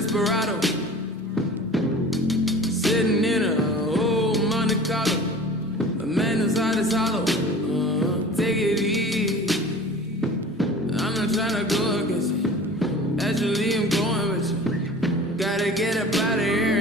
desperado. Sitting in a old Monte Carlo. A man whose heart is hollow. Take it easy. I'm not trying to go against you. Actually, I'm going with you. Gotta get up out of here.